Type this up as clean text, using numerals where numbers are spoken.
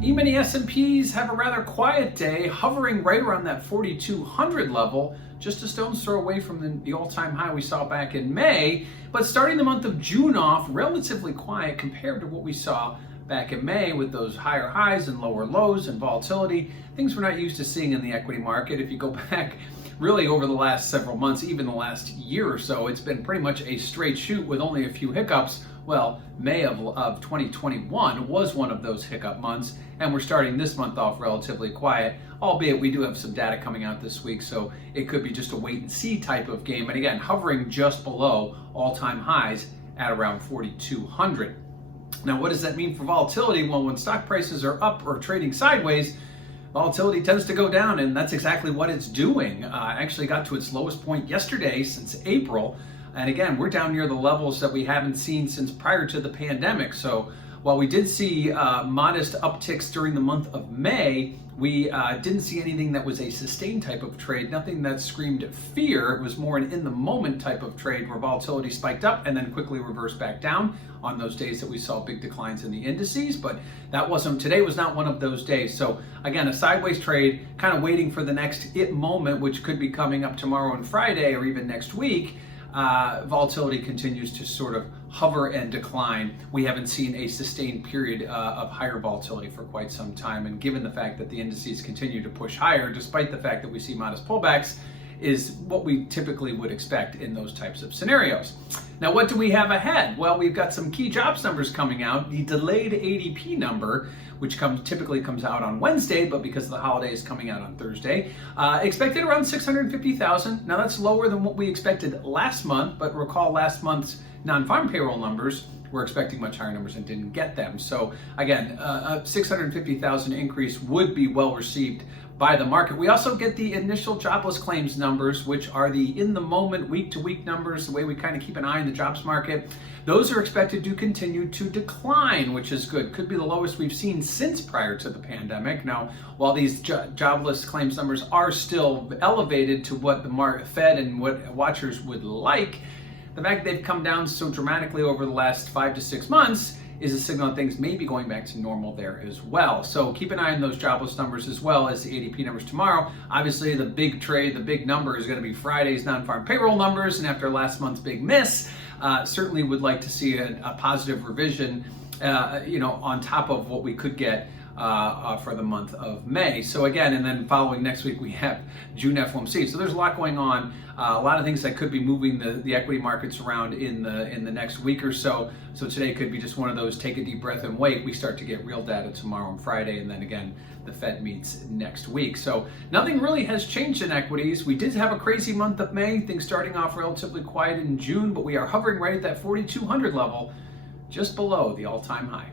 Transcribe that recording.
E-mini S&Ps have a rather quiet day, hovering right around that 4,200 level, just a stone's throw away from the all-time high we saw back in May. But starting the month of June off, relatively quiet compared to what we saw back in May with those higher highs and lower lows and volatility, things we're not used to seeing in the equity market. If you go back really over the last several months, even the last year or so, it's been pretty much a straight shoot with only a few hiccups. Well, May of 2021 was one of those hiccup months, and we're starting this month off relatively quiet, albeit we do have some data coming out this week, so it could be just a wait and see type of game. And again, hovering just below all-time highs at around 4,200. Now, what does that mean for volatility? Well, when stock prices are up or trading sideways, volatility tends to go down, and that's exactly what it's doing. Actually got to its lowest point yesterday since April. And again, we're down near the levels that we haven't seen since prior to the pandemic. So while we did see modest upticks during the month of May, we didn't see anything that was a sustained type of trade, nothing that screamed fear. It was more an in-the-moment type of trade where volatility spiked up and then quickly reversed back down on those days that we saw big declines in the indices. But today was not one of those days. So again, a sideways trade, kind of waiting for the next it moment, which could be coming up tomorrow and Friday or even next week. Volatility continues to sort of hover and decline. We haven't seen a sustained period of higher volatility for quite some time, and given the fact that the indices continue to push higher, despite the fact that we see modest pullbacks, is what we typically would expect in those types of scenarios. Now, what do we have ahead? Well, we've got some key jobs numbers coming out. The delayed ADP number, which typically comes out on Wednesday, but because of the holiday is coming out on Thursday, expected around 650,000. Now, that's lower than what we expected last month, but recall last month's non-farm payroll numbers, we're expecting much higher numbers and didn't get them. So again, a 650,000 increase would be well received by the market. We also get the initial jobless claims numbers, which are the in-the-moment, week-to-week numbers, the way we kind of keep an eye on the jobs market. Those are expected to continue to decline, which is good. Could be the lowest we've seen since prior to the pandemic. Now, while these jobless claims numbers are still elevated to what the Fed and what watchers would like, the fact that they've come down so dramatically over the last 5 to 6 months is a signal that things may be going back to normal there as well. So keep an eye on those jobless numbers as well as the ADP numbers tomorrow. Obviously, the big trade, the big number is going to be Friday's non-farm payroll numbers, and after last month's big miss, certainly would like to see a positive revision, on top of what we could get for the month of May. So again, and then following next week, we have June FOMC. So there's a lot going on, a lot of things that could be moving the equity markets around in the next week or so. So today could be just one of those take a deep breath and wait. We start to get real data tomorrow and Friday, and then again, the Fed meets next week. So nothing really has changed in equities. We did have a crazy month of May, things starting off relatively quiet in June, but we are hovering right at that 4,200 level, just below the all-time high.